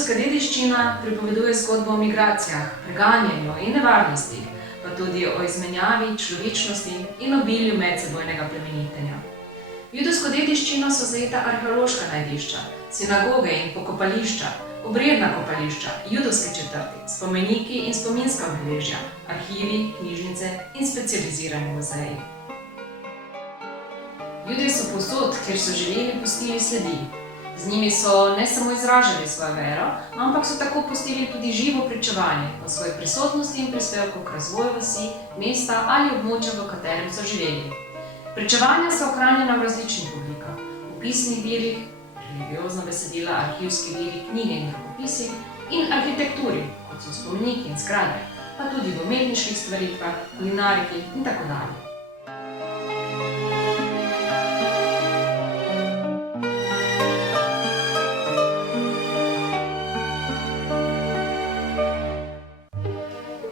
Judovska dediščina pripoveduje zgodbo o migracijah, preganjanju in nevarnostih, pa tudi o izmenjavi, človečnosti in obilju medsebojnega plemenitenja. V judovsko dediščino so zajeta arheološka najdišča, sinagoge in pokopališča, obredna kopališča, judovske četrti, spomeniki in spominska obeležja, arhivi, knjižnice in specializirani muzeji. Judje so povsod, kjer so živeli, pustili sledi. Z njimi so ne samo izražali svojo vero, ampak so tako pustili tudi živo pričevanje o svoji prisotnosti in prispevku k razvoju vasi, mesta ali območja, v katerem so živeli. Pričevanja so ohranjena v različnih oblikah, v pisnih virih, religiozna besedila, arhivski viri, knjige in rokopisi in arhitekturi, kot so spomeniki in zgradbe, pa tudi v umetniških stvaritvah, kulinariki in tako dalje.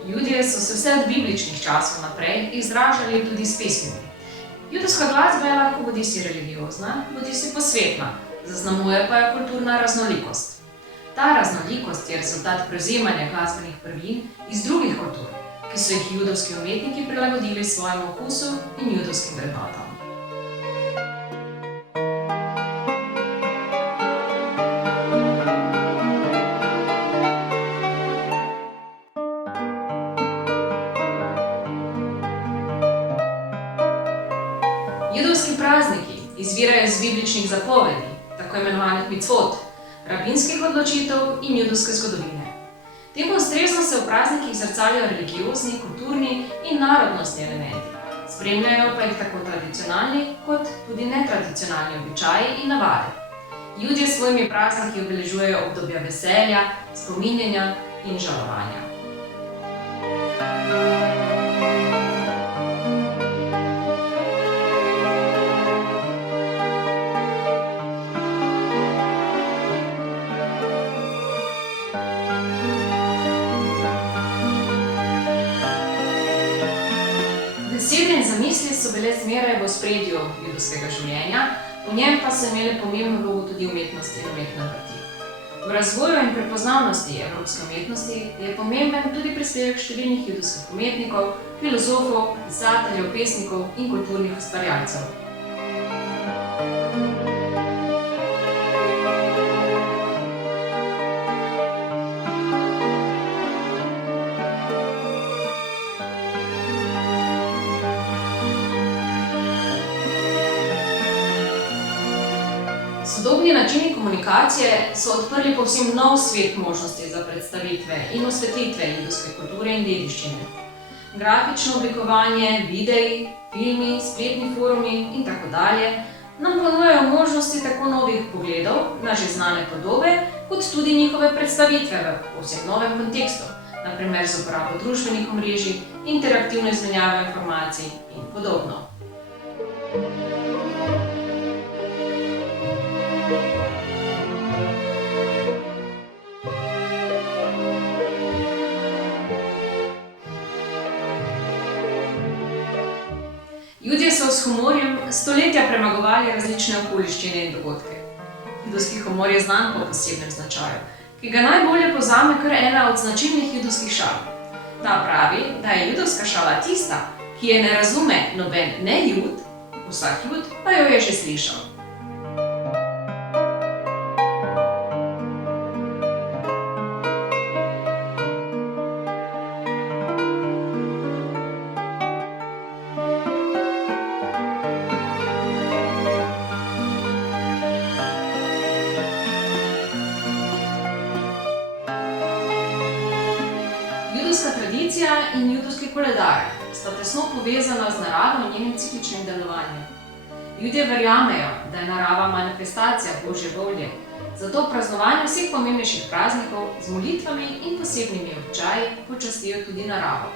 Judje so se vse od bibličnih časov naprej izražali tudi s pesmimi. Judovska glasba je lahko bodisi religiozna, bodisi posvetna, zaznamuje pa jo kulturna raznolikost. Ta raznolikost je rezultat prevzemanja glasbenih prvin iz drugih kultur, ki so jih judovski umetniki prilagodili svojemu okusu in judovskim vrednotam. Judovski prazniki izvirajo iz bibličnih zapovedi, tako imenovanih micvot, rabinskih odločitev in judovske zgodovine. Temu ustrezno se v praznikih zrcalijo religiozni, kulturni in narodnostni elementi, spremljajo pa jih tako tradicionalni kot tudi netradicionalni običaji in navade. Judje s svojimi prazniki obeležujejo obdobja veselja, spominjanja in žalovanja. Besede in zamisli so bile zmeraj v ospredju judovskega življenja, v njem pa so imele pomembno vlogo tudi umetnost in umetne obrti. V razvoju in prepoznavnosti evropske umetnosti je pomemben tudi prispevek številnih judovskih umetnikov, filozofov, pisateljev, pesnikov in kulturnih ustvarjalcev. Sodobni načini komunikacije so odprli povsem nov svet možnosti za predstavitve in osvetlitve judovske kulture in dediščine. Grafično oblikovanje, videi, filmi, spletni forumi in tako dalje nam ponujajo možnosti tako novih pogledov na že znane podobe, kot tudi njihove predstavitve v povsem novem kontekstu, na primer z uporabo družbenih omrežij, interaktivno izmenjavo informacij in podobno. Judje so s humorjem stoletja premagovali različne okoliščine in dogodke. Judovski humor je znan po posebnem značaju, ki ga najbolje povzame kar ena od značilnih judovskih šal. Ta pravi, da je judovska šala tista, ki je ne razume noben ne-jud, vsak jud pa jo je že slišal. Judovska tradicija in judovski koledar sta tesno povezana z naravo in njenim cikličnim delovanjem. Judje verjamejo, da je narava manifestacija Božje volje, zato praznovanje vseh pomembnejših praznikov z molitvami in posebnimi običaji počastijo tudi naravo.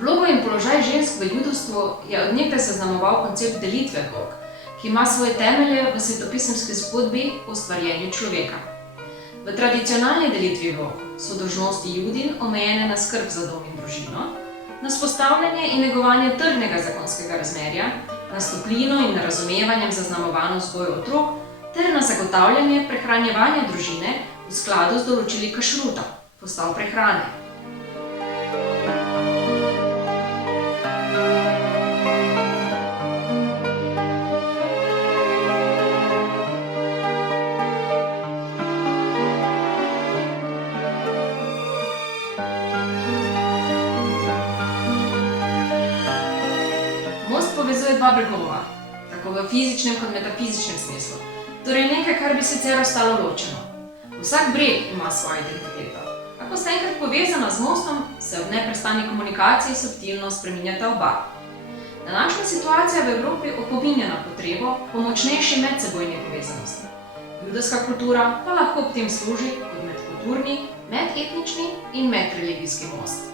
Vlogo in položaj žensk v judovstvu je od nekdaj zaznamoval koncept delitve vlog, ki ima svoje temelje v svetopisemski zgodbi o ustvarjenju človeka. V tradicionalni delitvi vlog so dolžnosti Judin omejene na skrb za dom in družino, na vzpostavljanje in negovanje trdnega zakonskega razmerja, na stoplino in razumevanjem zaznamovano vzgojo otrok ter na zagotavljanje prehranjevanja družine v skladu z določili kašruta, postav prehrane. Most povezuje dva bregova, tako v fizičnem kot metafizičnem smislu, torej nekaj, kar bi sicer ostalo ločeno. Vsak breg ima svojo identiteto, a ko sta enkrat povezana z mostom, se v neprestani komunikaciji subtilno spreminjata oba. Današnja situacija v Evropi opominja na potrebo po močnejši medsebojni povezanosti. Judovska kultura pa lahko ob tem služi kot medkulturni, medetnični in medreligijski most.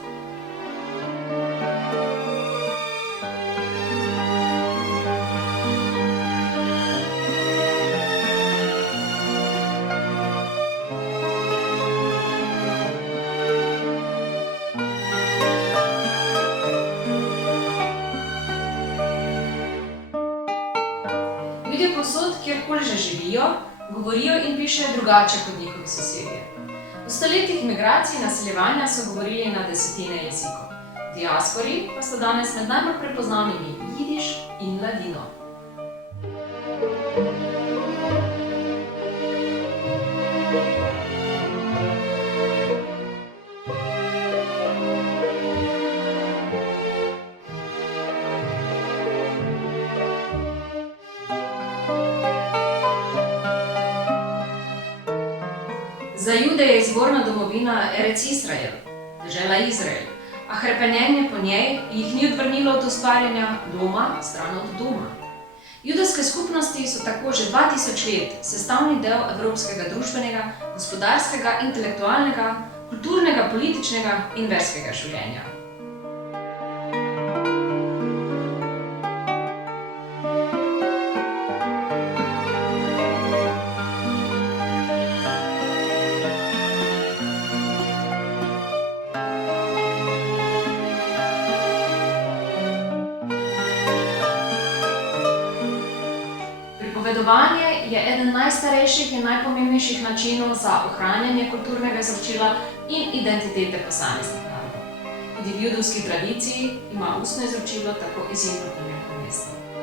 Ljudje povsod, kjerkoli že živijo, govorijo in pišejo drugače kot njihovi sosedje. V stoletjih migracij in naseljevanja so govorili na desetine jezikov. V diaspori pa sta danes med najbolj prepoznavnimi jidiš in ladino. Za Jude je izvorna domovina Erec Israel, dežela Izrael, a hrepenenje po njej jih ni odvrnilo od ustvarjanja doma stran od doma. Judovske skupnosti so tako že 2000 let sestavni del evropskega družbenega, gospodarskega, intelektualnega, kulturnega, političnega in verskega življenja. Pripovedovanje je eden najstarejših in najpomembnejših načinov za ohranjanje kulturnega izročila in identitete posameznih narodov. Tudi v judovski tradiciji ima ustno izročilo tako izjemno pomembno mesto.